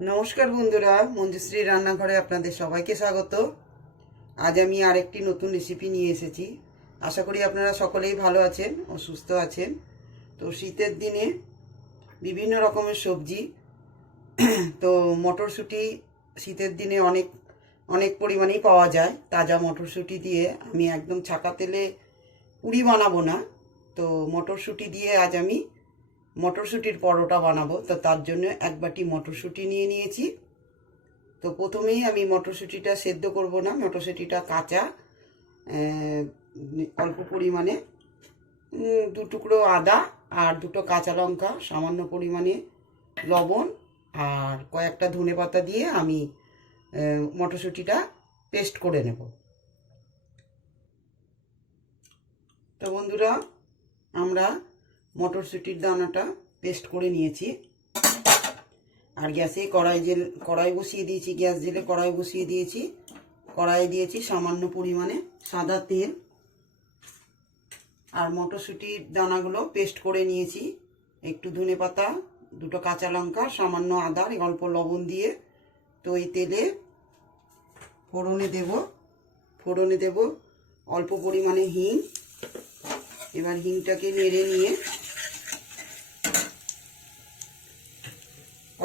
নমস্কার বন্ধুরা, মঞ্জুশ্রী রান্নাঘরে আপনাদের সবাইকে স্বাগত। আজ আমি আরেকটি নতুন রেসিপি নিয়ে এসেছি। আশা করি আপনারা সকলেই ভালো আছেন ও সুস্থ আছেন। তো শীতের দিনে বিভিন্ন রকমের সবজি, তো মটরশুঁটি শীতের দিনে অনেক অনেক পরিমাণেই পাওয়া যায়। তাজা মটরশুঁটি দিয়ে আমি একদম ছাকা তেলে পুরি বানাবো না। তো মটরশুঁটি দিয়ে আজ আমি মটরশুঁটির পরোটা বানাবো। তো তার জন্য এক বাটি মটরশুঁটি নিয়ে নিয়েছি। তো প্রথমেই আমি মটরশুঁটিটা সেদ্ধ করব না। মটরশুঁটিটা কাঁচা অল্প পরিমাণে দু টুকরো আদা আর দুটো কাঁচা লঙ্কা, সামান্য পরিমাণে লবণ আর কয়েকটা ধনে পাতা দিয়ে আমি মটরশুঁটিটা পেস্ট করে নেব। তো বন্ধুরা, আমরা মটরশুঁটির দানাটা পেস্ট করে নিয়েছি। আর গ্যাসে কড়াই জেল, কড়াই বসিয়ে দিয়েছি, গ্যাস জেলে কড়াই বসিয়ে দিয়েছি। কড়াইয়ে দিয়েছি সামান্য পরিমাণে সাদা তেল। আর মটরশুঁটির দানাগুলো পেস্ট করে নিয়েছি। একটু ধনে পাতা, দুটো কাঁচা লঙ্কা, সামান্য আদা, আর অল্প লবণ দিয়ে তো এই তেলে ফোড়নে দেব। ফোড়নে দেব অল্প পরিমাণে হিং। এবার হিংটাকে নেড়ে নিয়ে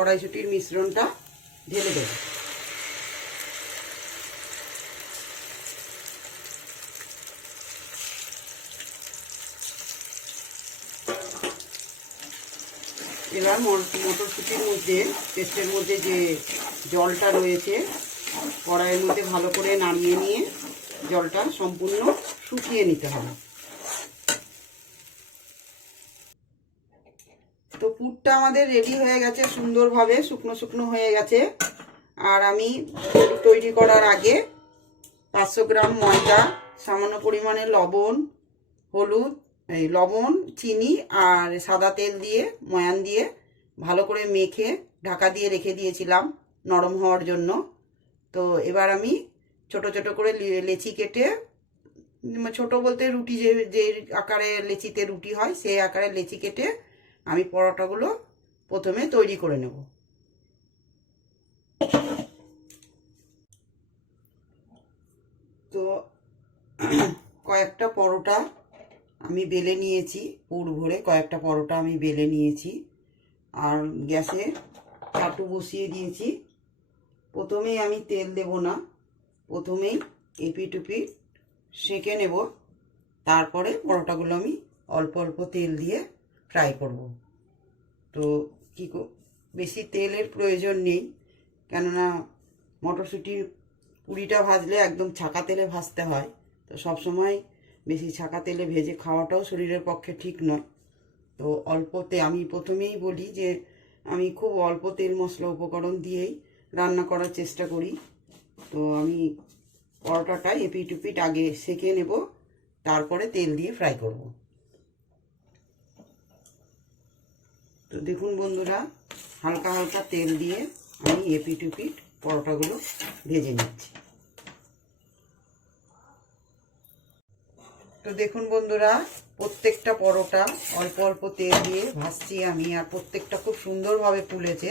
কড়াইশুটির মিশ্রণটা ঢেলে দেব। এবার মট- মটরশুঁটির মধ্যে, পেস্টের মধ্যে যে জলটা রয়েছে, কড়াইয়ের মধ্যে ভালো করে নাড়িয়ে নিয়ে জলটা সম্পূর্ণ শুকিয়ে নিতে হবে। তো পুরটা আমাদের রেডি হয়ে গেছে সুন্দরভাবে, শুকনো শুকনো হয়ে গেছে। আর আমি তৈরি করার আগে পাঁচশো গ্রাম ময়দা, সামান্য পরিমাণে লবণ, হলুদ, এই লবণ, চিনি আর সাদা তেল দিয়ে, ময়ান দিয়ে ভালো করে মেখে ঢাকা দিয়ে রেখে দিয়েছিলাম নরম হওয়ার জন্য। তো এবার আমি ছোট ছোট করে লেচি কেটে, ছোট বলতে রুটি যে যে আকারে লেচিতে রুটি হয়, সেই আকারে লেচি কেটে আমি পরোটাগুলো প্রথমে তৈরি করে নেব। তো কয়েকটা পরোটা আমি বেলে নিয়েছি, পুর ভরে কয়েকটা পরোটা আমি বেলে নিয়েছি। আর গ্যাসে চাটু বসিয়ে দিয়েছি। প্রথমেই আমি তেল দেব না, প্রথমেই এপি টুপি সেঁকে নেব। তারপরে পরোটাগুলো আমি অল্প অল্প তেল দিয়ে ফ্রাই করব। তো কী বেশি তেলের প্রয়োজন নেই, কেননা মটরশুঁটির পুরিটা ভাজলে একদম ছাকা তেলে ভাজতে হয়। তো সব সময় বেশি ছাকা তেলে ভেজে খাওয়াটাও শরীরের পক্ষে ঠিক নয়। তো অল্পতে, আমি প্রথমেই বলি যে, আমি খুব অল্প তেল মশলা উপকরণ দিয়েই রান্না করার চেষ্টা করি। তো আমি পরোটাটা এপিট উপিট আগে সেঁকে নেব, তারপরে তেল দিয়ে ফ্রাই করব। তো দেখুন বন্ধুরা, হালকা হালকা তেল দিয়ে আমি এপিট উপিট পরোটাগুলো ভেজে নিচ্ছি। তো দেখুন বন্ধুরা, প্রত্যেকটা পরোটা অল্প অল্প তেল দিয়ে ভাজছি আমি, আর প্রত্যেকটা খুব সুন্দরভাবে ফুলেছে,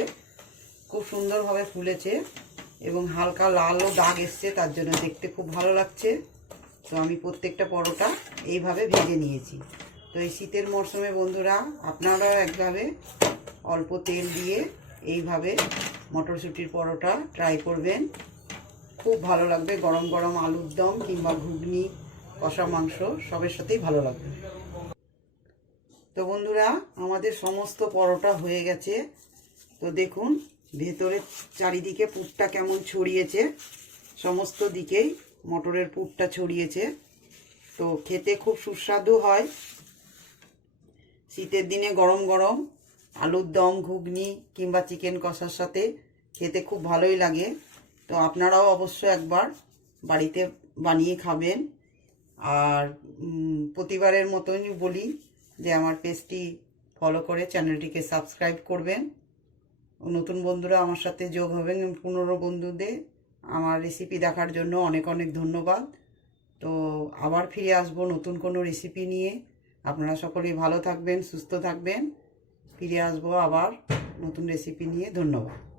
খুব সুন্দরভাবে ফুলেছে এবং হালকা লালও দাগ এসছে, তার জন্য দেখতে খুব ভালো লাগছে। তো আমি প্রত্যেকটা পরোটা এইভাবে ভেজে নিয়েছি। তো এই শীতের মরশুমে বন্ধুরা, আপনারাও একভাবে অল্প তেল দিয়ে এইভাবে মটরশুঁটির পরোটা ট্রাই করবেন। খুব ভালো লাগবে, গরম গরম আলুর দম কিংবা ঘুগনি, কষা মাংস, সবের সাথেই ভালো লাগবে। তো বন্ধুরা, আমাদের সমস্ত পরোটা হয়ে গেছে। তো দেখুন, ভেতরে চারিদিকে পুরটা কেমন ছড়িয়েছে। সমস্ত দিকেই মটরের পুরটা ছড়িয়েছে। তো খেতে খুব সুস্বাদু হয়। শীতের দিনে গরম গরম, আলুর দম, ঘুগনি কিংবা চিকেন কষার সাথে খেতে খুব ভালোই লাগে। তো আপনারাও অবশ্য একবার বাড়িতে বানিয়ে খাবেন। আর প্রতিবারের মতনই বলি যে আমার পেজটি ফলো করে চ্যানেলটিকে সাবস্ক্রাইব করবেন। নতুন বন্ধুরা আমার সাথে যোগ হবেন পুনরো বন্ধুদের। আমার রেসিপি দেখার জন্য অনেক অনেক ধন্যবাদ। তো আবার ফিরে আসব নতুন কোনো রেসিপি নিয়ে। আপনারা সকলেই ভালো থাকবেন সুস্থ থাকবেন। ফিরে আসব আবার নতুন রেসিপি নিয়ে। ধন্যবাদ।